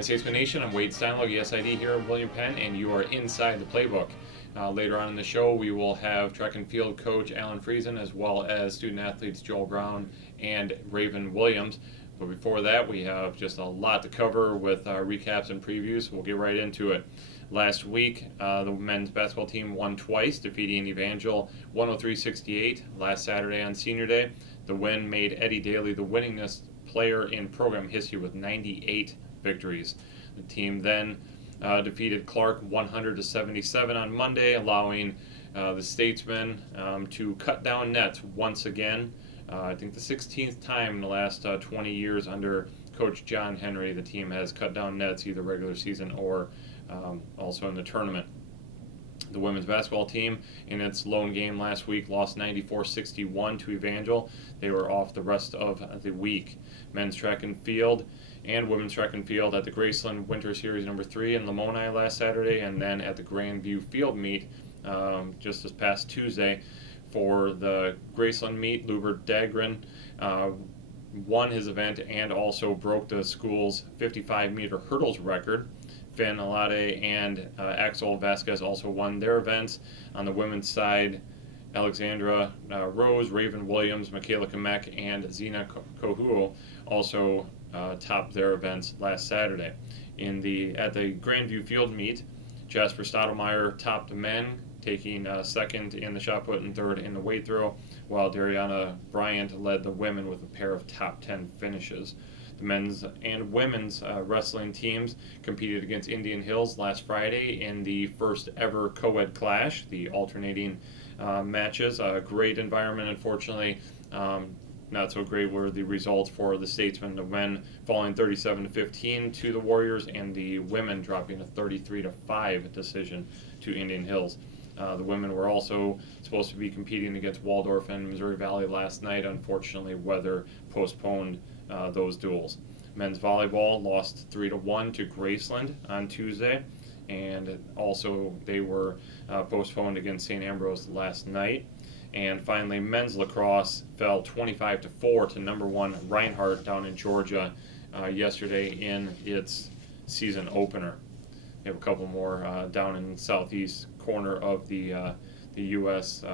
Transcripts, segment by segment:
Hi, Statesman Nation. I'm Wade Steinlog, ESID here at William Penn, and you are inside the Playbook. Later on in the show, we will have track and field coach Alan Friesen, as well as student athletes Joel Brown and Raven Williams. But before that, we have just a lot to cover with recaps and previews. We'll get right into it. Last week, the men's basketball team won twice, defeating Evangel 103-68 last Saturday on Senior Day. The win made Eddie Daly the winningest player in program history with 98 victories. The team then defeated Clark 100-77 on Monday, allowing the Statesmen to cut down nets once again. I think the 16th time in the last 20 years under Coach John Henry, the team has cut down nets either regular season or also in the tournament. The women's basketball team, in its lone game last week, lost 94-61 to Evangel. They were off the rest of the week. Men's track and field and women's track and field at the Graceland Winter Series number 3 in Lamoni last Saturday, and then at the Grandview Field meet just this past Tuesday. For the Graceland meet, Lubert Dagren won his event and also broke the school's 55-meter hurdles record. Finn Alade and Axel Vasquez also won their events. On the women's side, Alexandra Rose, Raven Williams, Michaela Kamek, and Zena Kohuo also topped their events last Saturday. At the Grandview Field meet, Jasper Stottlemyre topped the men, taking second in the shot put and third in the weight throw, while Dariana Bryant led the women with a pair of top 10 finishes. The men's and women's wrestling teams competed against Indian Hills last Friday in the first ever co-ed clash, the alternating matches. A great environment, unfortunately. Not so great were the results for the Statesmen, the men falling 37-15 to the Warriors, and the women dropping a 33-5 decision to Indian Hills. The women were also supposed to be competing against Waldorf and Missouri Valley last night. Unfortunately, weather postponed those duels. Men's volleyball lost 3-1 to Graceland on Tuesday, and also they were postponed against St. Ambrose last night. And finally, men's lacrosse fell 25-4 to number 1 Reinhardt down in Georgia yesterday in its season opener. We have a couple more down in the southeast corner of the U.S.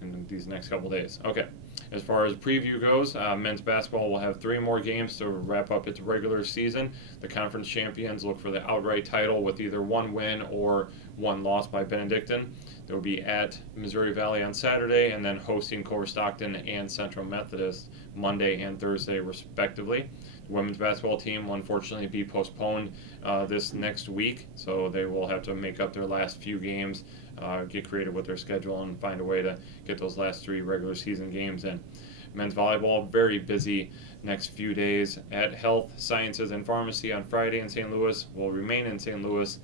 In these next couple days. Okay, as far as preview goes, men's basketball will have 3 more games to wrap up its regular season. The conference champions look for the outright title with either 1 win or 1 loss by Benedictine. They'll be at Missouri Valley on Saturday and then hosting Culver Stockton and Central Methodist Monday and Thursday respectively. The women's basketball team will unfortunately be postponed this next week, so they will have to make up their last few games, get creative with their schedule, and find a way to get those last 3 regular season games in. Men's volleyball, very busy next few days at Health, Sciences, and Pharmacy on Friday in St. Louis. Will remain in St. Louis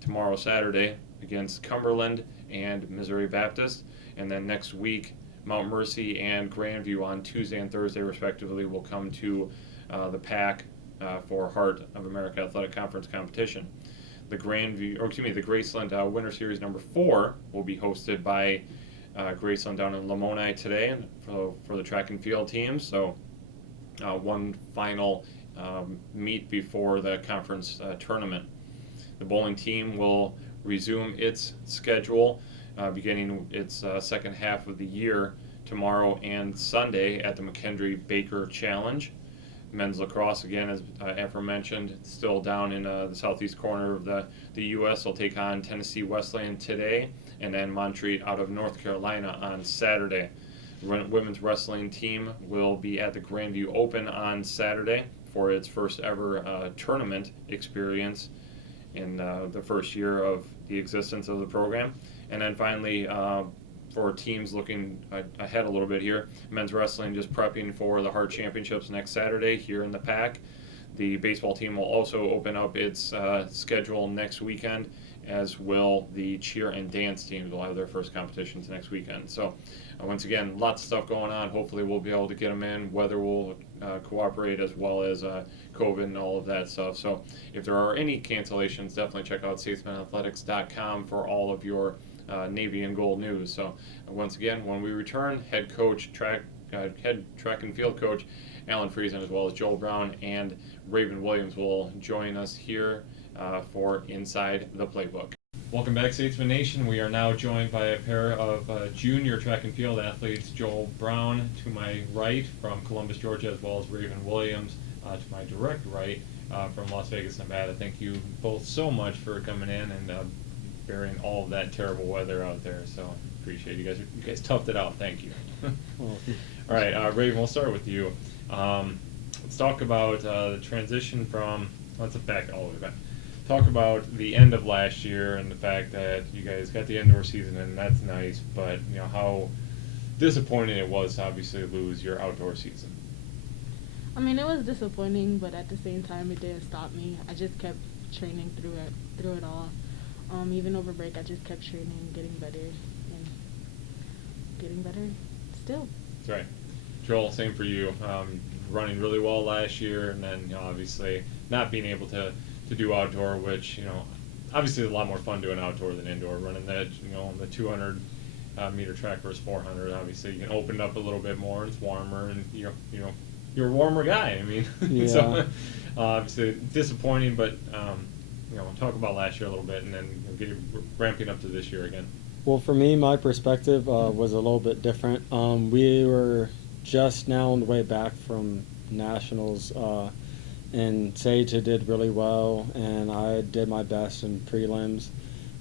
tomorrow, Saturday, against Cumberland and Missouri Baptist. And then next week, Mount Mercy and Grandview on Tuesday and Thursday, respectively, will come to the PAC for Heart of America Athletic Conference competition. The Graceland Winter Series number 4 will be hosted by Graceland down in Lamoni today for the track and field teams. So one final meet before the conference tournament. The bowling team will resume its schedule beginning its second half of the year tomorrow and Sunday at the McKendree Baker Challenge. Men's lacrosse, again, as aforementioned, still down in the southeast corner of the U.S. will take on Tennessee Wesleyan today, and then Montreat out of North Carolina on Saturday. The women's wrestling team will be at the Grandview Open on Saturday for its first ever tournament experience in the first year of the existence of the program. And then finally, for teams looking ahead a little bit here, men's wrestling just prepping for the Hart Championships next Saturday here in the PAC. The baseball team will also open up its schedule next weekend, as will the cheer and dance teams. Will have their first competitions next weekend. So once again, lots of stuff going on. Hopefully we'll be able to get them in. Weather will cooperate, as well as COVID and all of that stuff. So if there are any cancellations, definitely check out statesmanathletics.com for all of your Navy and Gold news. So once again, when we return, head coach track head track and field coach Alan Friesen, as well as Joel Brown and Raven Williams will join us here for Inside the Playbook. Welcome back, Statesman Nation. We are now joined by a pair of junior track and field athletes, Joel Brown to my right from Columbus, Georgia, as well as Raven Williams to my direct right from Las Vegas, Nevada. Thank you both so much for coming in and bearing all of that terrible weather out there. So appreciate you guys. You guys toughed it out. Thank you. All right, Raven, we'll start with you. Let's talk about the transition from. Let's back all the way back. Talk about the end of last year and the fact that you guys got the indoor season, and that's nice. But how disappointing it was to obviously lose your outdoor season. I mean, it was disappointing, but at the same time, it didn't stop me. I just kept training through it all. Even over break, I just kept training, getting better, and getting better still. That's right. Joel, same for you. Running really well last year, and then obviously not being able to do outdoor, which obviously a lot more fun doing outdoor than indoor. Running that the 200 meter track versus 400, obviously you can open it up a little bit more. It's warmer, and you're a warmer guy. I mean, yeah. So obviously disappointing, but talk about last year a little bit, and then ramping up to this year again. Well, for me, my perspective was a little bit different. We were just now on the way back from nationals, and Sage did really well, and I did my best in prelims.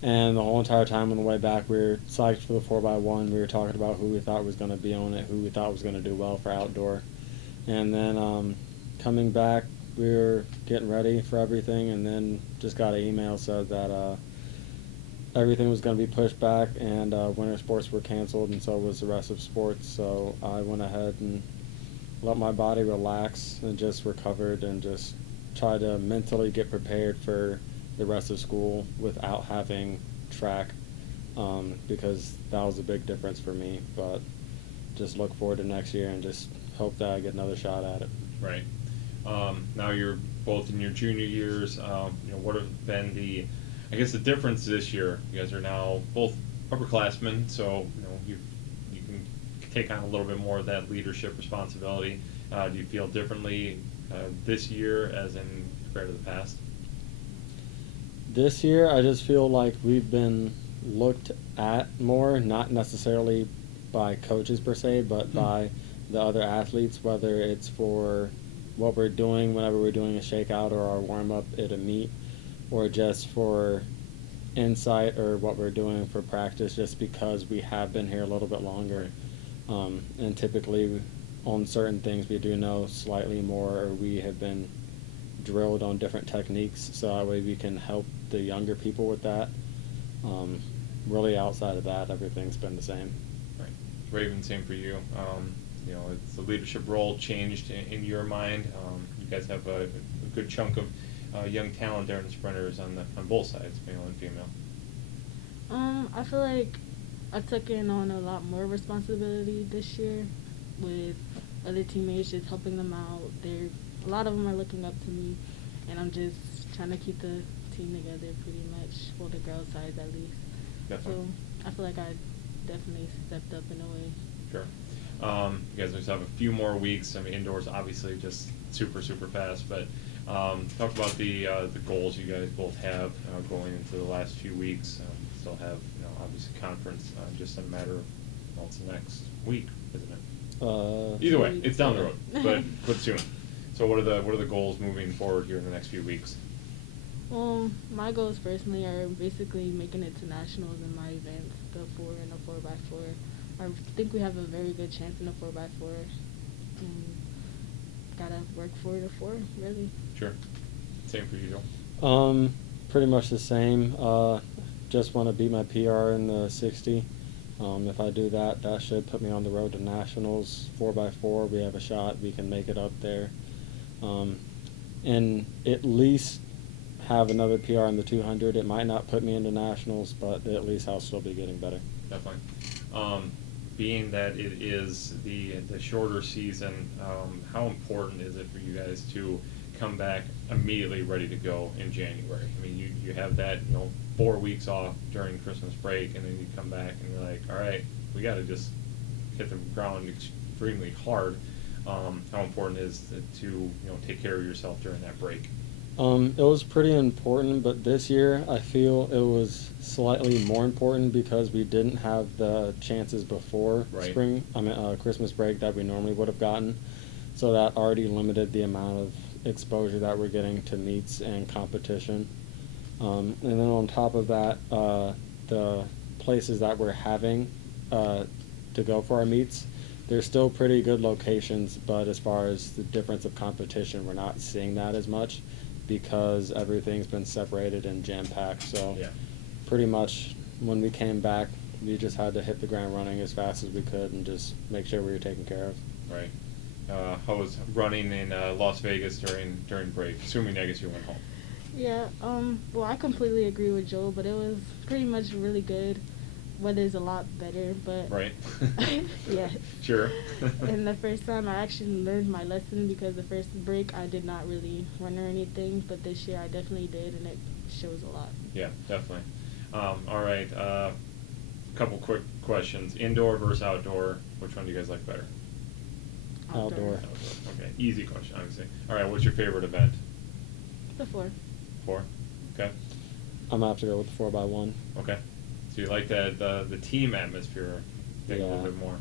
And the whole entire time on the way back, we were psyched for the 4x1. We were talking about who we thought was going to be on it, who we thought was going to do well for outdoor. And then coming back, we were getting ready for everything, and then just got an email said that everything was going to be pushed back, and winter sports were canceled, and so was the rest of sports. So I went ahead and let my body relax and just recovered and just tried to mentally get prepared for the rest of school without having track, because that was a big difference for me. But just look forward to next year and just hope that I get another shot at it. Right. Now you're both in your junior years. What have been the difference this year? You guys are now both upperclassmen, so you can take on a little bit more of that leadership responsibility. Do you feel differently this year as in compared to the past? This year, I just feel like we've been looked at more, not necessarily by coaches per se, but by the other athletes, whether it's for what we're doing whenever we're doing a shakeout or our warm-up at a meet, or just for insight or what we're doing for practice, just because we have been here a little bit longer. And typically on certain things we do know slightly more, or we have been drilled on different techniques, so that way we can help the younger people with that. Really outside of that, everything's been the same. Right. Raven, same for you. It's the leadership role changed in your mind. You guys have a good chunk of young talent there in the sprinters on both sides, male and female. I feel like I took in on a lot more responsibility this year with other teammates, just helping them out. A lot of them are looking up to me, and I'm just trying to keep the team together pretty much, well, the girls' side at least. Definitely. So I feel like I definitely stepped up in a way. Sure. You guys just have a few more weeks. I mean, indoors obviously just super, super fast, but talk about the goals you guys both have going into the last few weeks. Still have, obviously conference just in a matter of, it's the next week, isn't it? Either way, it's down the road, but soon. So what are the goals moving forward here in the next few weeks? Well, my goals personally are basically making it to nationals in my events, the 4 and the 4x4. I think we have a very good chance in the 4x4. Gotta work for the 4, really. Sure. Same for you, Joe? Pretty much the same. Just want to beat my PR in the 60. If I do that, that should put me on the road to nationals. 4x4, we have a shot. We can make it up there. And at least have another PR in the 200. It might not put me into nationals, but at least I'll still be getting better. Definitely. Being that it is the shorter season, how important is it for you guys to come back immediately ready to go in January? I mean, you have that 4 weeks off during Christmas break, and then you come back and you're like, all right, we got to just hit the ground extremely hard. How important is it to take care of yourself during that break? It was pretty important, but this year I feel it was slightly more important because we didn't have the chances before Right. Christmas break that we normally would have gotten. So that already limited the amount of exposure that we're getting to meets and competition. And then on top of that, the places that we're having to go for our meets, they're still pretty good locations, but as far as the difference of competition, we're not seeing that as much because everything's been separated and jam-packed. So Yeah. pretty much when we came back, we just had to hit the ground running as fast as we could and just make sure we were taken care of. Right. How was running in Las Vegas during break? Assuming, I guess, you went home. Yeah, well, I completely agree with Joel, but it was pretty much really good. Weather's a lot better, but Right. yeah. Sure. And the first time I actually learned my lesson because the first break I did not really run or anything, but this year I definitely did, and it shows a lot. Yeah, definitely. All right. Couple quick questions. Indoor versus outdoor. Which one do you guys like better? Outdoor. Outdoor. Okay. Easy question, obviously. All right. What's your favorite event? The 4. 4. Okay. I'm gonna have to go with the 4x1. Okay. So you like that the team atmosphere, I think, a little Yeah. bit more.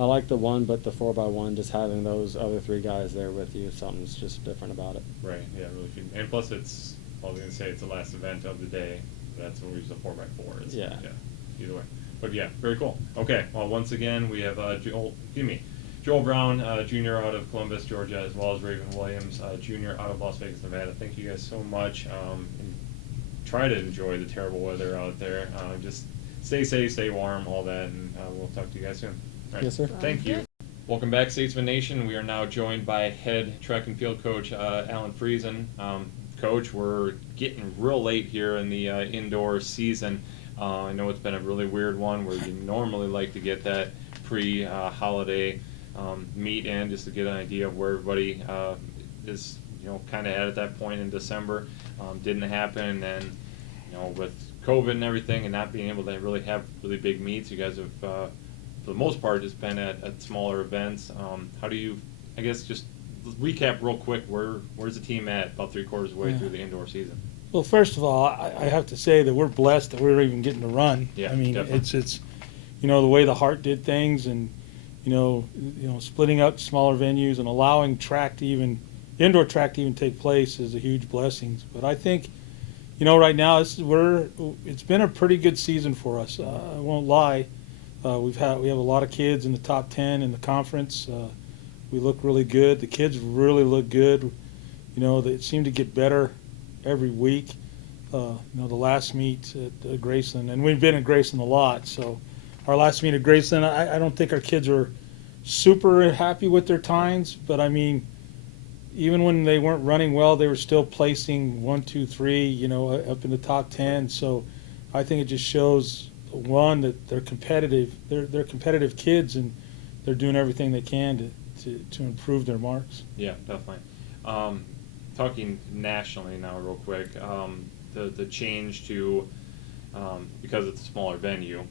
I like the 1, but the 4x1, just having those other 3 guys there with you, something's just different about it. Right. Yeah. Really. And plus, I was gonna say it's the last event of the day. That's always the 4x4 is. Yeah. Yeah. Either way. But yeah, very cool. Okay. Well, once again, we have Joel Brown, Jr. out of Columbus, Georgia, as well as Raven Williams, Jr. out of Las Vegas, Nevada. Thank you guys so much. And try to enjoy the terrible weather out there. Just stay safe, stay warm, all that, and we'll talk to you guys soon. All right. Yes, sir. Thank you. Welcome back, Statesman Nation. We are now joined by head track and field coach Alan Friesen. Coach, we're getting real late here in the indoor season. I know it's been a really weird one where you normally like to get that pre-holiday meet in just to get an idea of where everybody is, kind of at that point in December. Didn't happen, and with COVID and everything, and not being able to really have really big meets, you guys have, for the most part, just been at smaller events. How do you, I guess, just recap real quick, where's the team at about 3/4 of the way through the indoor season? Well, first of all, I have to say that we're blessed that we're even getting to run. Yeah, I mean, definitely. it's the way the Heart did things, and splitting up smaller venues and allowing indoor track to even take place is a huge blessing. But I think, right now it's been a pretty good season for us. I won't lie. We have a lot of kids in the top 10 in the conference. We look really good. The kids really look good. They seem to get better every week. The last meet at Graceland, and we've been at Graceland a lot. So our last meet at Graceland, I don't think our kids are super happy with their times, but I mean, even when they weren't running well, they were still placing 1, 2, 3, up in the top 10. So I think it just shows, one, that they're competitive. They're competitive kids, and they're doing everything they can to improve their marks. Yeah, definitely. Talking nationally now real quick, the change to, because it's a smaller venue,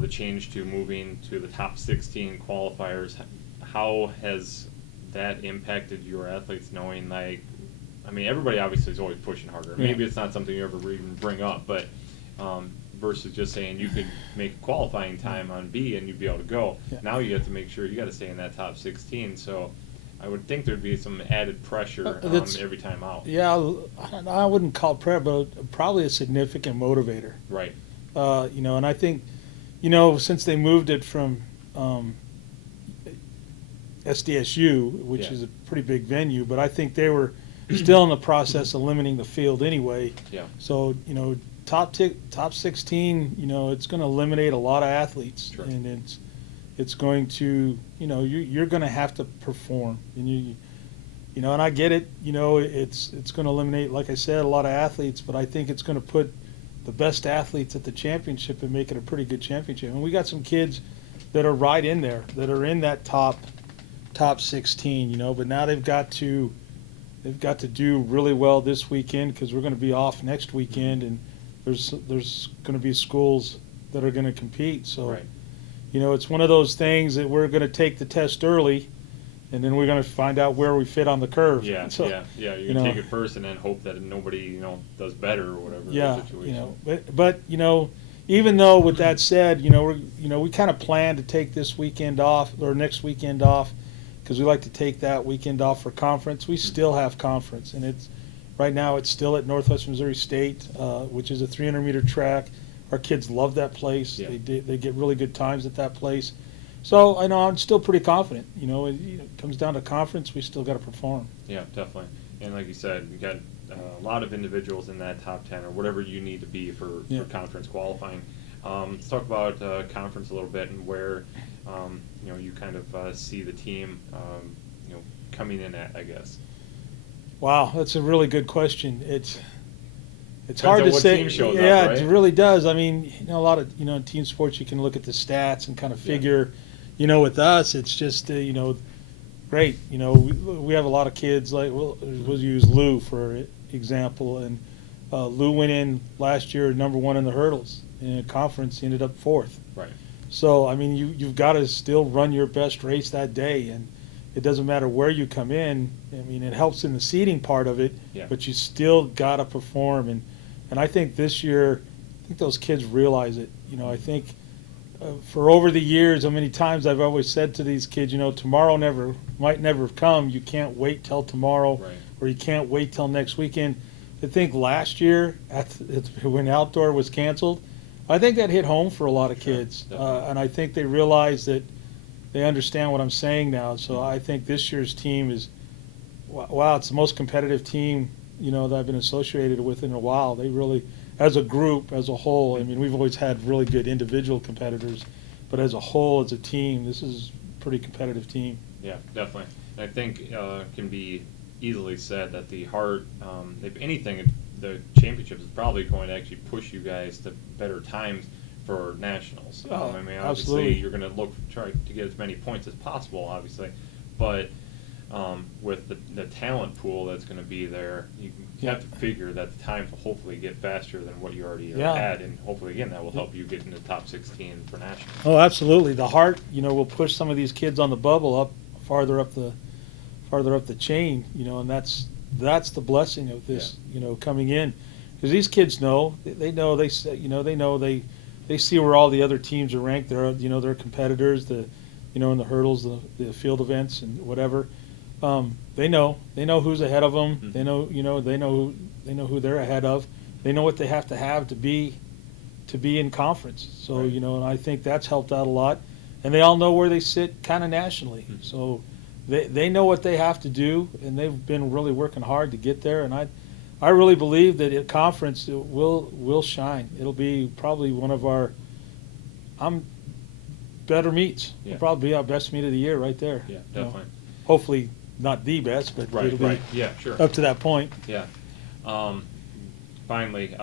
the change to moving to the top 16 qualifiers, how has that impacted your athletes, knowing everybody obviously is always pushing harder. Yeah. Maybe it's not something you ever even bring up, but versus just saying you could make a qualifying time on B and you'd be able to go. Yeah. Now you have to make sure you got to stay in that top 16. So I would think there'd be some added pressure every time out. Yeah, I wouldn't call it prayer, but probably a significant motivator. Right. And I think, since they moved it from SDSU, which Yeah. is a pretty big venue, but I think they were still in the process of limiting the field anyway. Yeah. So, top 16, it's going to eliminate a lot of athletes, Sure. and it's going to, you're going to have to perform, and and I get it, it's going to eliminate, like I said, a lot of athletes, but I think it's going to put the best athletes at the championship and make it a pretty good championship. And we got some kids that are right in there, that are in that top 16, but now they've got to do really well this weekend, because we're going to be off next weekend, and there's going to be schools that are going to compete. So, Right. it's one of those things that we're going to take the test early, and then we're going to find out where we fit on the curve. Yeah, So, yeah. You know, take it first and then hope that nobody does better or whatever. yeah, The situation. but even though with that said, we kind of plan to take this weekend off or next weekend off because we like to take that weekend off for conference. We still have conference, and right now it's still at Northwest Missouri State, which is a 300-meter track. Our kids love that place. Yeah. They get really good times at that place. So I know I'm still pretty confident. It comes down to conference. We still got to perform. Yeah, definitely. And like you said, you got a lot of individuals in that top 10 or whatever you need to be for conference qualifying. Let's talk about conference a little bit and where you kind of see the team coming in at, I guess. Wow, that's a really good question. It's Depends hard on to what say. team shows up, Yeah, right? it really does. I mean, a lot of in team sports you can look at the stats and kind of figure. With us, it's just great. We have a lot of kids. Like we'll use Lou for example, and Lou went in last year number 1 in the hurdles in a conference. He ended up 4th. Right. So I mean, you've got to still run your best race that day, and it doesn't matter where you come in. I mean, it helps in the seeding part of it, but you still got to perform. And I think this year, I think those kids realize it. I think for over the years, how many times I've always said to these kids, tomorrow might never come. You can't wait till tomorrow, or you can't wait till next weekend. I think last year, when outdoor was canceled, I think that hit home for a lot of kids. And I think they realize that they understand what I'm saying now. So I think this year's team is, wow, it's the most competitive team, that I've been associated with in a while. They really, as a group, as a whole, I mean, we've always had really good individual competitors, but as a whole, as a team, this is a pretty competitive team. Yeah, definitely. And I think it can be easily said that the Hart, if anything, the championship is probably going to actually push you guys to better times for nationals. I mean, obviously, absolutely. You're going to try to get as many points as possible, obviously, but with the talent pool that's going to be there, you have to figure that the times will hopefully get faster than what you already had, and hopefully, again, that will help you get in the top 16 for nationals. Oh, absolutely. The Hart, will push some of these kids on the bubble up farther up the chain, and that's the blessing of this, coming in, because these kids know they see where all the other teams are ranked. They're competitors. In the hurdles, the field events, and whatever. They know who's ahead of them. Mm-hmm. They know who they're ahead of. They know what they have to be in conference. So and I think that's helped out a lot. And they all know where they sit kind of nationally. Mm-hmm. So they know what they have to do, and they've been really working hard to get there. And I really believe that at conference it will shine. It'll be probably one of our better meets. Yeah. It'll probably be our best meet of the year right there. Yeah, definitely. Hopefully not the best, but it'll be up to that point. Yeah. Finally,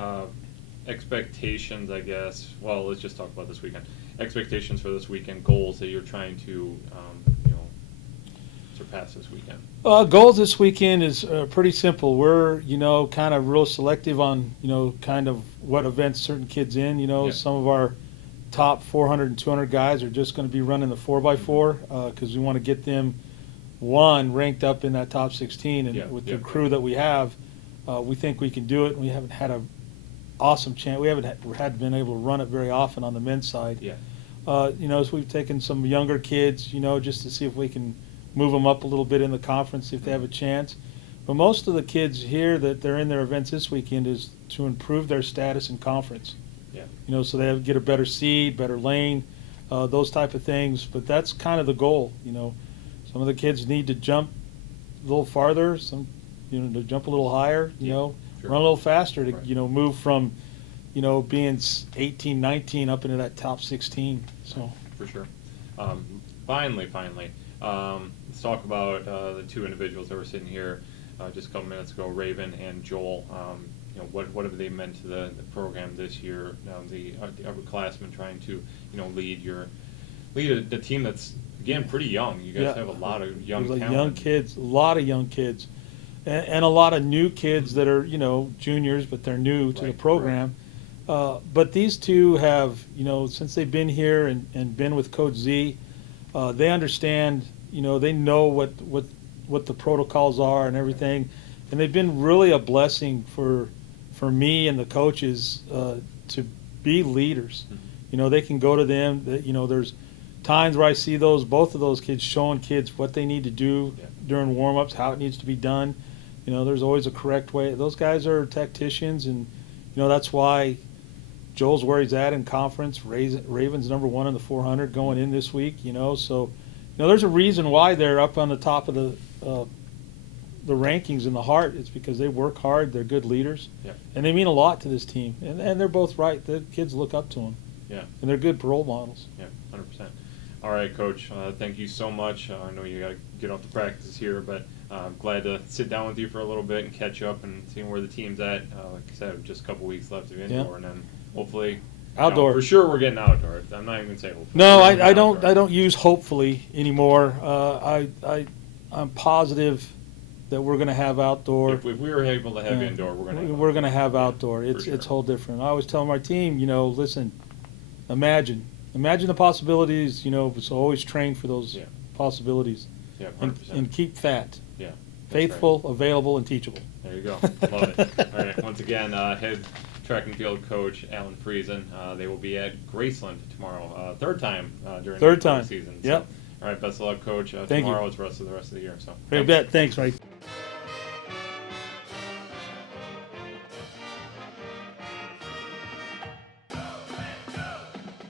expectations, I guess. Well, let's just talk about this weekend. Expectations for this weekend, goals that you're trying to, surpass this weekend. Goals this weekend is pretty simple. We're, kind of real selective on, kind of what events certain kids in. Some of our top 400 and 200 guys are just going to be running the 4x4 because we want to get them, ranked up in that top 16. And with the crew that we have, we think we can do it. We haven't had an awesome chance. We haven't been able to run it very often on the men's side. Yeah. So we've taken some younger kids, just to see if we can move them up a little bit in the conference, see if they have a chance. But most of the kids here that they're in their events this weekend is to improve their status in conference. Yeah. So they get a better seed, better lane, those type of things. But that's kind of the goal. Some of the kids need to jump a little farther, some, to jump a little higher, sure. run a little faster to, move from, being 18, 19 up into that top 16. So for sure. Finally, let's talk about the two individuals that were sitting here just a couple minutes ago, Raven and Joel. What have they meant to the program this year? The upperclassmen trying to lead the team that's again pretty young. You guys have a lot of young talent. Young kids, a lot of young kids, and a lot of new kids that are juniors, but they're new to the program. But these two have, since they've been here and been with Coach Z, they understand, they know what the protocols are and everything. And they've been really a blessing for me and the coaches to be leaders. They can go to them. There's times where I see both of those kids showing kids what they need to do during warm-ups, how it needs to be done. There's always a correct way. Those guys are tacticians, and that's why Joel's where he's at in conference. Ravens #1 in the 400 going in this week. So there's a reason why they're up on the top of the rankings in the Heart. It's because they work hard. They're good leaders, and they mean a lot to this team. And they're both right. The kids look up to them. Yeah, and they're good role models. Yeah, 100%. All right, Coach. Thank you so much. I know you got to get off the practice here, but I'm glad to sit down with you for a little bit and catch up and see where the team's at. Like I said, just a couple weeks left of indoor, and then hopefully outdoor. For sure, we're getting outdoor. I'm not even gonna say hopefully. No, I don't use hopefully anymore. I'm positive that we're going to have outdoor. If we were able to have indoor, we're going to have outdoor. It's whole different. I always tell my team, listen, imagine the possibilities. So always train for those possibilities. Yeah, 100%. And keep fat. Yeah. Faithful, available, and teachable. There you go. Love it. All right. Once again, head track and field coach Alan Friesen. They will be at Graceland tomorrow. Third time during the season. Yep. So, all right. Best of luck, Coach. Thank tomorrow you. is the rest of the year. So. Great bet. Thanks, Mike.